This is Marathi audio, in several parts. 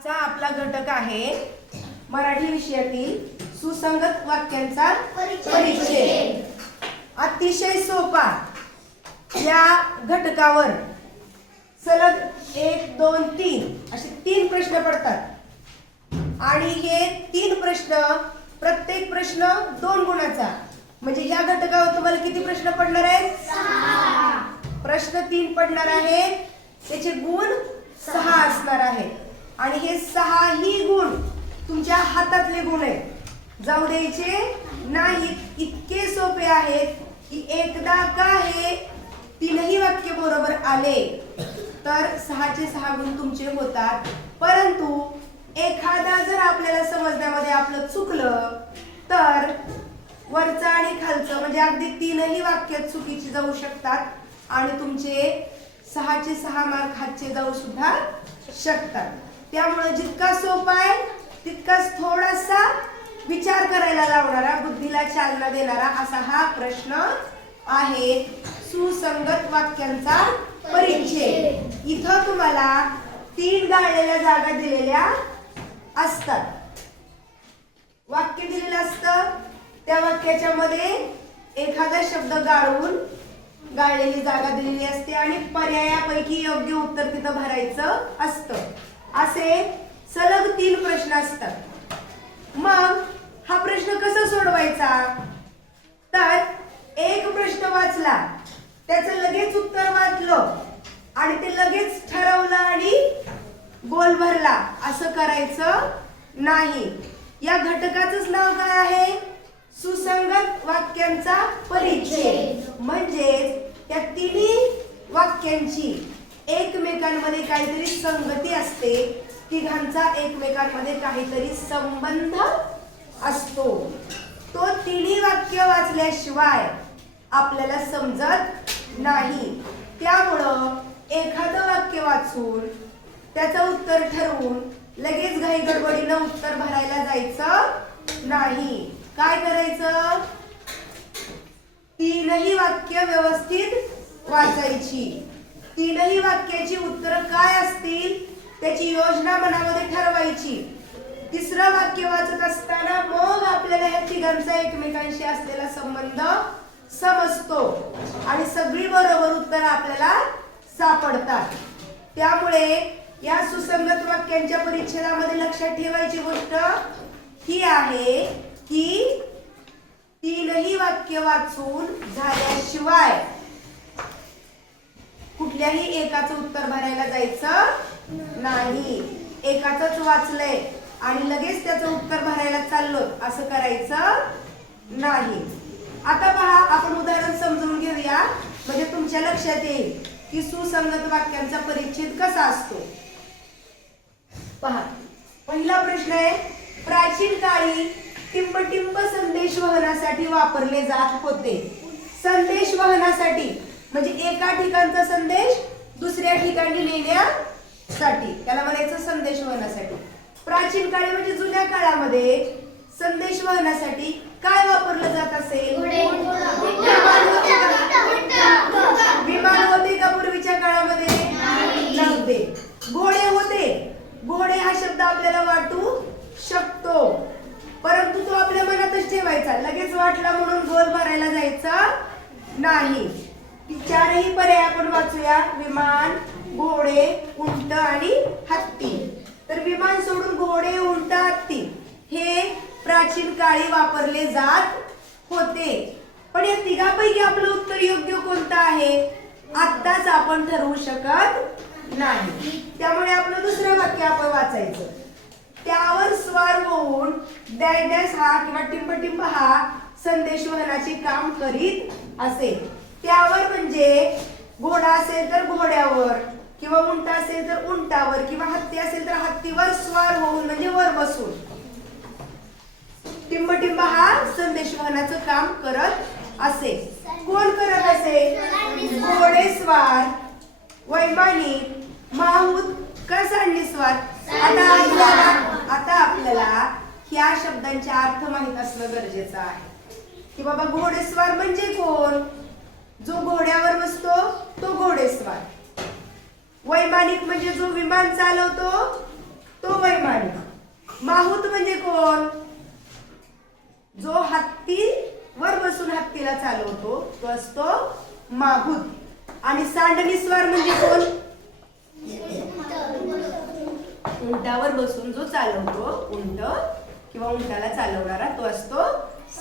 आजचा आपला घटक आहे मराठी विषयातील सुसंगत वाक्यांचा परिचय अतिशय सोपा. या घटकावर सलग एक दोन तीन असे तीन प्रश्न पडतात. आणि हे तीन प्रश्न प्रत्येक प्रश्न दोन गुणाचा. म्हणजे या घटकावर तुम्हाला किती प्रश्न पडणार आहेत? प्रश्न तीन पडणार आहेत. त्याचे गुण सहा असणार आहेत. आणि हे सहाही गुण तुमच्या हातातले गुण आहेत. जाऊ द्यायचे नाहीत इतके सोपे आहेत की एकदा का हे तीनही वाक्य बरोबर आले तर सहाचे सहा गुण तुमचे होतात. परंतु एखादा जर आपल्याला समजण्यामध्ये आपलं चुकलं तर वरचं आणि खालचं म्हणजे अगदी तीनही वाक्य चुकीची जाऊ शकतात आणि तुमचे सहाचे सहा मार्क हातचे जाऊ सुद्धा शकतात. त्यामुळे जितका सोपा आहे तितकाच थोडासा विचार करायला लावणारा बुद्धीला चालना देणारा असा हा प्रश्न आहे. सुसंगत वाक्यांचा परिचय इथं तुम्हाला तीन गाळलेल्या जागा दिलेल्या असतात. वाक्य दिलेलं असतं त्या वाक्याच्या मध्ये एखादा शब्द गाळून गाळलेली जागा दिलेली असते आणि पर्यायापैकी योग्य उत्तर तिथं भरायचं असतं. असे सलग तीन प्रश्न असतात. मग हा प्रश्न कसा सोडवायचा? तर एक प्रश्न वाचला त्याचं लगेच उत्तर वाचलं आणि ते लगेच ठरवलं आणि गोल भरला. असं करायचं नाही. या घटकाच नाव काय आहे? सुसंगत वाक्यांचा परिचय म्हणजेच त्या तिन्ही वाक्यांची एकमेकांमध्ये काहीतरी संगती असते तिघांचा एकमेकांमध्ये काहीतरी संबंध असतो. तो तिन्ही वाक्य वाचल्याशिवाय आपल्याला समजत नाही. त्यामुळं एखादं वाक्य वाचून त्याचं उत्तर ठरवून लगेच घाई गडबडीनं उत्तर भरायला जायचं नाही. काय करायचं? तीनही वाक्य व्यवस्थित वाचायची. तीनही वाक्याची उत्तरं काय असतील त्याची योजना मनामध्ये ठरवायची. तिसरं वाक्य वाचत असताना मग आपल्याला ह्या तिघांचा एकमेकांशी असलेला संबंध समजतो आणि सगळी बरोबर उत्तर आपल्याला सापडतात. त्यामुळे या सुसंगत वाक्यांच्या परिच्छेदामध्ये लक्षात ठेवायची गोष्ट ही आहे की तीनही वाक्य वाचून झाल्याशिवाय कुठल्याही एकाचं उत्तर भरायला जायचं नाही. एकाच वाचलंय आणि लगेच त्याचं उत्तर भरायला चाललो असं करायचं नाही. आता पहा आपण उदाहरण समजून घेऊया. म्हणजे तुमच्या लक्षात येईल की सुसंगत वाक्यांचा परिच्छेद कसा असतो. पहा पहिला प्रश्न आहे प्राचीन काळी टिंबटिंब संदेश वहनासाठी वापरले जात होते. संदेश वहनासाठी म्हणजे एका ठिकाणचा संदेश दुसऱ्या ठिकाणी नेण्यासाठी त्याला म्हणायचं संदेश वहनासाठी. प्राचीन काळी म्हणजे जुन्या काळामध्ये संदेश वहनासाठी काय वापरलं जात असेल? विमान होते का? विमान होते का पूर्वीच्या काळामध्ये? नव्हते. घोडे होते. घोडे हा शब्द आपल्याला वाटू शकतो. परंतु तो आपल्या मनातच ठेवायचा. लगेच वाटला म्हणून गोल भरायला जायचा नाही. चारही पर्याय आपण वाचूया. विमान घोडे उंट आणि हत्ती. तर विमान सोडून घोडे उंट हत्ती हे प्राचीन काळी वापरले जात होते. पण या तिघापैकी आपलं उत्तर योग्य कोणतं आहे? आत्ताच आपण ठरवू शकत नाही. त्यामुळे आपलं दुसरं वाक्य आपण वाचायचं. त्यावर स्वार होऊन डॅश हा किंवा टिंब टिंब हा संदेश वहनाचे काम करीत असेल त्यावर म्हणजे घोडा असेल तर घोड्यावर किंवा उंट असेल तर उंटावर किंवा हत्ती असेल तर हत्तीवर स्वार होऊन म्हणजे वर बसून. टिंब टिंब हा संदेश वाहनाचं काम करत असे. कोण करत असे? घोडेस्वार वैमानिक माहूत का सांडीस्वार आता आपल्याला आता आपल्याला ह्या शब्दांचा अर्थ माहीत असणं गरजेचं आहे. की बाबा घोडेस्वार म्हणजे कोण? जो घोड्यावर बसतो तो घोडेस्वार. वैमानिक म्हणजे जो विमान चालवतो तो वैमानिक. माहूत म्हणजे कोण? जो हत्ती वर बसून हत्तीला चालवतो तो असतो माहूत. आणि सांडणीस्वार म्हणजे कोण? उंटावर बसून जो चालवतो उंट किंवा उंटाला चालवणारा तो असतो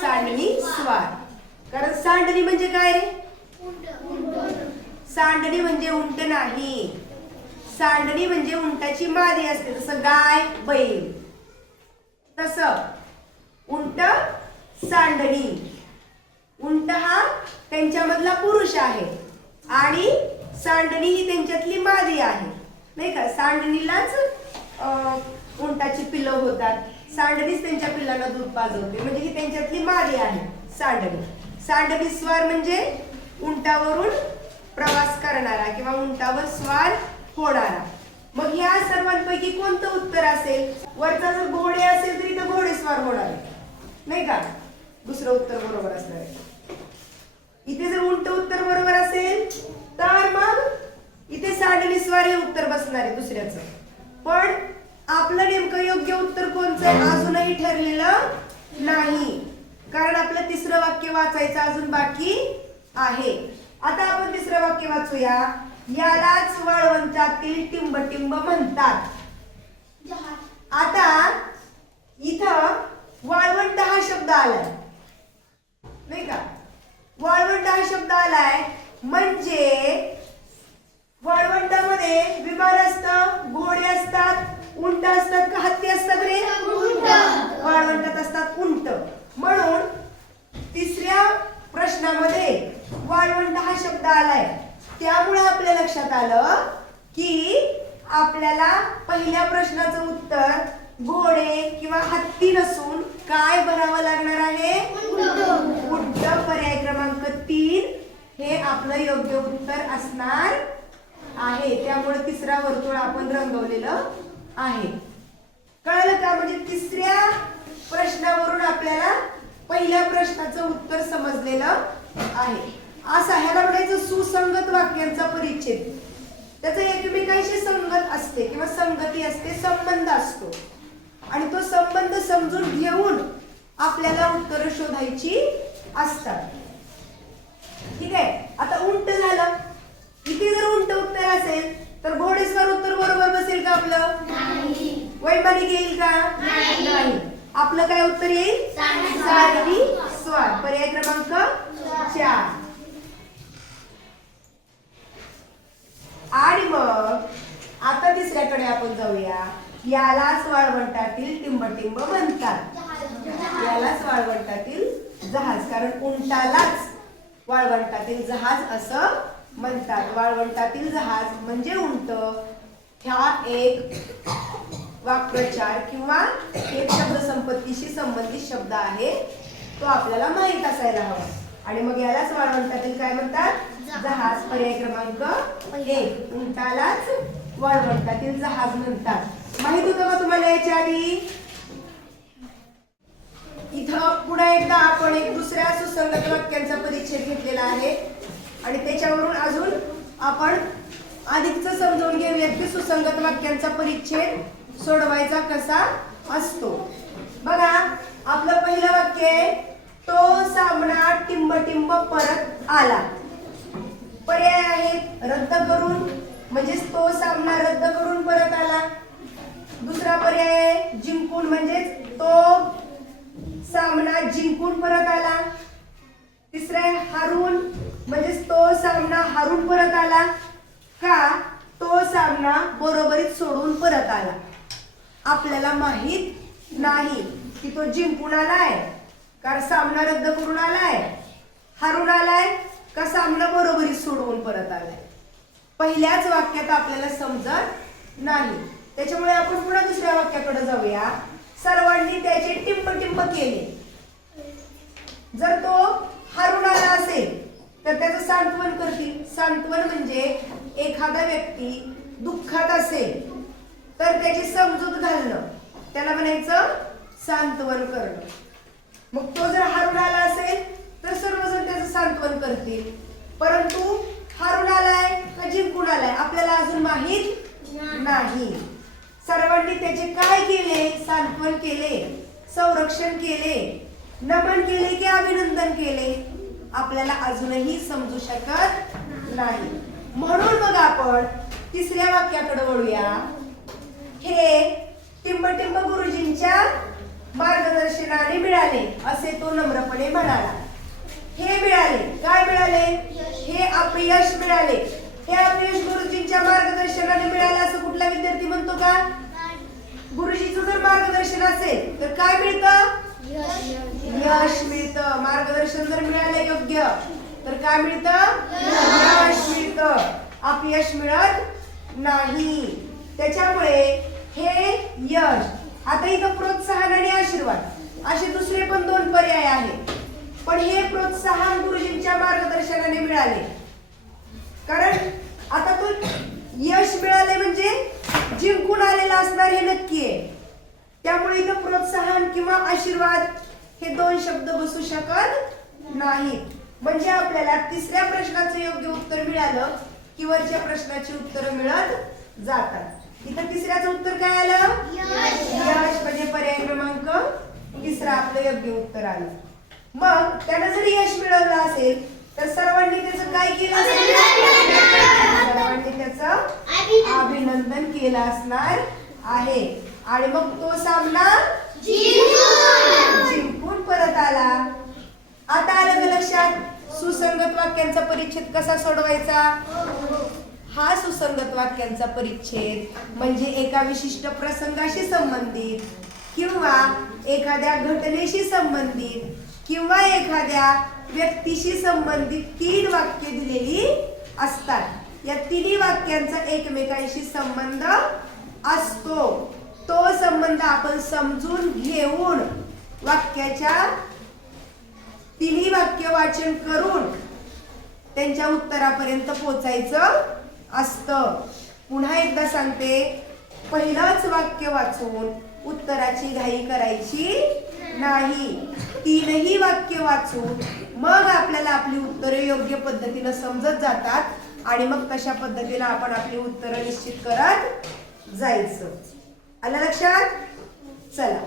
सांडणी स्वार कारण सांडणी म्हणजे काय? रे सांडणी म्हणजे उंट नाही. सांडणी म्हणजे उंटाची मादी असते जसं गाय बैल. तस. उंट सांडणी. उंट हा त्यांच्यामधला पुरुष आहे आणि सांडणी ही त्यांच्यातली मादी आहे. नाही का? सांडणीलाच अं, उंटाची पिल्लं होतात. सांडणीच त्यांच्या पिल्लांना दूध पाजवते. म्हणजे ही त्यांच्यातली मादी आहे सांडणी. सांडणी स्वार म्हणजे उंटावरून प्रवास करणारा किंवा उंटावर स्वार होणारा. मग या सर्वांपैकी कोणतं उत्तर असेल? वरचा जर घोडे असेल तर इथं घोडेस्वार होणार नाही का? दुसरं उत्तर बरोबर असणार आहे. इथे जर उंट उत्तर बरोबर असेल तर मग इथे सांडणी स्वार हे उत्तर बसणार आहे दुसऱ्याचं. पण आपलं नेमकं योग्य उत्तर कोणचं अजूनही ठरलेलं नाही. कारण आपलं तिसरं वाक्य वाचायचं अजून बाकी आहे. आता आपण तिसरं वाक्य वाचूया. यालाच वाळवंटातील टिंबटिंब म्हणतात. आता इथं वाळवंट हा शब्द आलाय. नाही का? वाळवंट हा शब्द आलाय म्हणजे वाळवंटामध्ये विमान असतं घोडे असतात उंट असतात का हत्ती असतात रे वाळवंटात असतात उंट म्हणून तिसऱ्या प्रश्नामध्ये वाळवंट हा शब्द आलाय त्यामुळे आपल्या लक्षात आलं की आपल्याला पहिल्या प्रश्नाचं उत्तर घोडे किंवा हत्ती नसून काय बनावं लागणार आहे? उंट. पर्याय क्रमांक तीन. हे आपलं योग्य उत्तर असणार आहे. त्यामुळे तिसरा वर्तुळ आपण रंगवलेलं आहे. कळलं का? म्हणजे तिसऱ्या प्रश्नावरून आपल्याला पहिल्या प्रश्नाचं उत्तर समजलेलं आहे. असा ह्याला म्हणायचं सुसंगत वाक्यांचा परिच्छेद. त्याचा एकमेकांशी संगत असते किंवा संगती असते संबंध असतो. आणि तो संबंध समजून घेऊन आपल्याला उत्तर शोधायची असतात. ठीक आहे? आता उंट झालं. इथे जर उंट उत्तर असेल तर घोडेस्वार उत्तर बरोबर बसेल का आपलं? वैमानिक येईल का? नाही. आपलं काय उत्तर येईल? स्वार. पर्याय क्रमांक चार. आणि मग आता तिसऱ्याकडे आपण जाऊया. यालाच वाळवंटातील टिंबटिंब म्हणतात. यालाच वाळवंटातील जहाज. कारण उंटालाच वाळवंटातील जहाज असं म्हणतात. वाळवंटातील जहाज म्हणजे उंट. ह्या एक वाक्प्रचार किंवा एक शब्द संपत्तीशी संबंधित शब्द आहे. तो आपल्याला माहीत असायला हवा. आणि मग यालाच वाळवंटातील काय म्हणतात? जहाज पर्याय क्रमांक एक. उंटालाच वाळवंटातील जहाज म्हणतात. माहीत होतं का तुम्हाला याच्या आधी? इथं पुन्हा एकदा आपण एक दुसऱ्या सुसंगत वाक्यांचा परिच्छेद घेतलेला आहे. आणि त्याच्यावरून अजून आपण अधिकच समजून घेऊयात की सुसंगत वाक्यांचा परिच्छेद सोडवायचा कसा असतो. बघा आपलं पहिलं वाक्य आहे तो सामना टिंबटिंब परत आला. पर्याय आहेत रद्द करून म्हणजेच तो सामना रद्द करून परत आला. दुसरा पर्याय आहे जिंकून म्हणजेच तो सामना जिंकून परत आला. तिसरा आहे हारून म्हणजेच तो सामना हारून परत आला का तो सामना बरोबरीत सोडून परत आला. आपल्याला माहीत नाही की तो जिंकून आलाय का सामना रद्द करून आलाय हारून आलाय का सामना बरोबरीत सोडवून परत आलाय. पहिल्याच वाक्यात आपल्याला समजत नाही. त्याच्यामुळे आपण पुन्हा दुसऱ्या वाक्याकडे जाऊया. सर्वांनी त्याचे टिंब टिंब केले. जर तो हारून आला असेल तर त्याचं सांत्वन करतील. सांत्वन म्हणजे एखादा व्यक्ती दुःखात असेल तर त्याची समजूत घालणं. त्याला म्हणायचं सांत्वन करणं. मग तो जर हारून आला असेल तर सर्वजण त्याचं सांत्वन करतील. परंतु हारून आलाय का जिंकून आलाय आपल्याला अजून माहीत नाही. सर्वांनी त्याचे काय केले? सांत्वन केले संरक्षण केले नमन केले की अभिनंदन केले? आपल्याला अजूनही समजू शकत नाही. म्हणून मग आपण तिसऱ्या वाक्याकडे वळूया. हे टिंबटिंब गुरुजींच्या मार्गदर्शनाने मिळाले असे तो नम्रपणे म्हणाला. हे मिळाले. काय मिळाले? हे अपयश मिळाले. हे अपयश गुरुजींच्या मार्गदर्शनाने मिळाले असं कुठला विद्यार्थी म्हणतो का? गुरुजीचं जर मार्गदर्शन असेल तर काय मिळतं? यश मिळतं. मार्गदर्शन जर मिळालं योग्य तर काय मिळतं? यश मिळतं. अपयश मिळत नाही. त्याच्यामुळे हे यश आता इथं प्रोत्साहन आणि आशीर्वाद असे दुसरे पण दोन पर्याय आहेत. पण हे प्रोत्साहन गुरुजींच्या मार्गदर्शनाने मिळाले. कारण आता तो यश मिळाले म्हणजे जिंकून आलेला असणार हे नक्की आहे. त्यामुळे इथं प्रोत्साहन किंवा आशीर्वाद हे दोन शब्द बसू शकत नाहीत म्हणजे आपल्याला तिसऱ्या प्रश्नाचं योग्य उत्तर मिळालं की वरच्या प्रश्नाची उत्तरं मिळत जातात. इथं तिसऱ्याचं उत्तर काय आलं? यश. म्हणजे पर्याय क्रमांक तिसरा आपलं योग्य उत्तर आलं. मग त्यानं जर यश मिळवलं असेल तर सर्वांनी त्याचं काय केलं असेल सर्वांनी त्याचं अभिनंदन केलं असणार आहे. आणि मग तो सामना जिंकून. परत आला. आता आलं का लक्षात? सुसंगत वाक्यांचा परिच्छेद कसा सोडवायचा? हा सुसंगत वाक्यांचा परिच्छेद म्हणजे एका विशिष्ट प्रसंगाशी संबंधित किंवा एखाद्या घटनेशी संबंधित किंवा एखाद्या व्यक्तीशी संबंधित तीन वाक्य दिलेली असतात. या तिन्ही वाक्यांचा एकमेकांशी संबंध असतो. तो संबंध आपण समजून घेऊन वाक्याच्या तिन्ही वाक्य वाचन करून त्यांच्या उत्तरापर्यंत पोचायचं असतं. पुन्हा एकदा सांगते पहिलंच वाक्य वाचून उत्तराची घाई करायची नाही. तीनही वाक्य वाचून मग आपल्याला आपली उत्तरे योग्य पद्धतीनं समजत जातात. आणि मग तशा पद्धतीनं आपण आपली उत्तरं निश्चित करत जायचं. आलं लक्षात? चला.